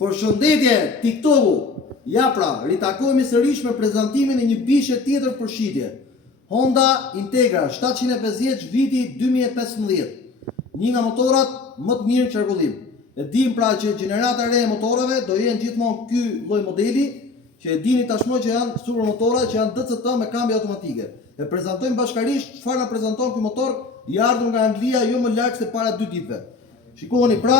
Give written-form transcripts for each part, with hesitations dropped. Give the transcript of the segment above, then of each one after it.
Përshëndetje TikToku. Ja pra, ritakohemi sërish me prezantimin e një bishe tjetër për shitje. Honda Integra 750 viti 2015. Një nga motorat më të mirë qarkullim. E dim pra që gjenerata re e motorave do jenë gjithmonë ky lloj modeli, që e dini tashmë që janë super motora që janë DCT me kambi automatike. E prezantojmë bashkarisht çfarë na prezanton ky motor i ardhur nga Anglia jo më lart se para 2 ditëve. Shikoni pra,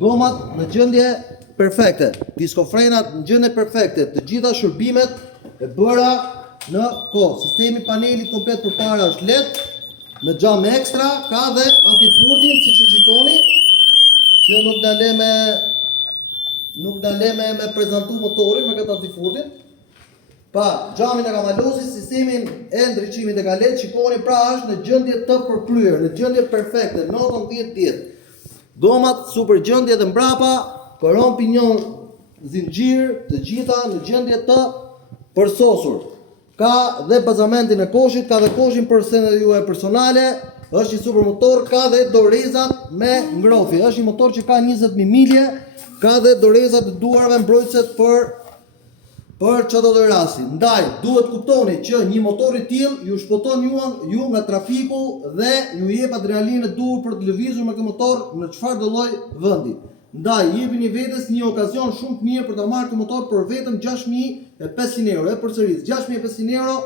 gomat në gjendje perfekte, diskofrenat në gjendje perfekte, të gjitha shërbimet e bëra në kohë. Sistemi panelit komplet përpara është LED me xham ekstra, ka dhe antifurtin siç e shikoni, që nuk daleme me prezantu motorin me këtë antifurtin. Pa, xhamin e ka malosi, sistemin e ndriçimit e ka LED, shikoni pra është në gjendje të përkryer, në gjendje perfekte, notën 10/10. Gomat super gjendje dhe mbrapa, koron pinjon zinxhir, të gjitha në gjendje të përsosur. Ka dhe bazamentin e koshit, ka dhe koshin për senet juaj personale, është një super motor, ka dhe dorezat me ngrofi. Është një motor që ka 20.000 milje, ka dhe dorezat të duarve mbrojtëset për çdo lloj rasti. Ndaj, duhet kuptoni që një motor i tillë ju shpoton ju nga trafiku dhe ju jep adrenalinë e duhur për të lëvizur me këtë motor në çfarë do lloj vendi. Ndaj, jepini vetes një okazion shumë të mirë për ta marrë këtë motor për vetëm 6.500 euro. E përsëris, 6.500 euro.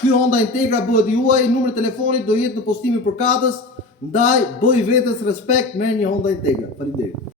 Ky Honda Integra bëhet i juaj, numri i telefonit do jetë në postimin përkatës. Ndaj, bëj vetes respekt, merr një Honda Integra. Faleminderit.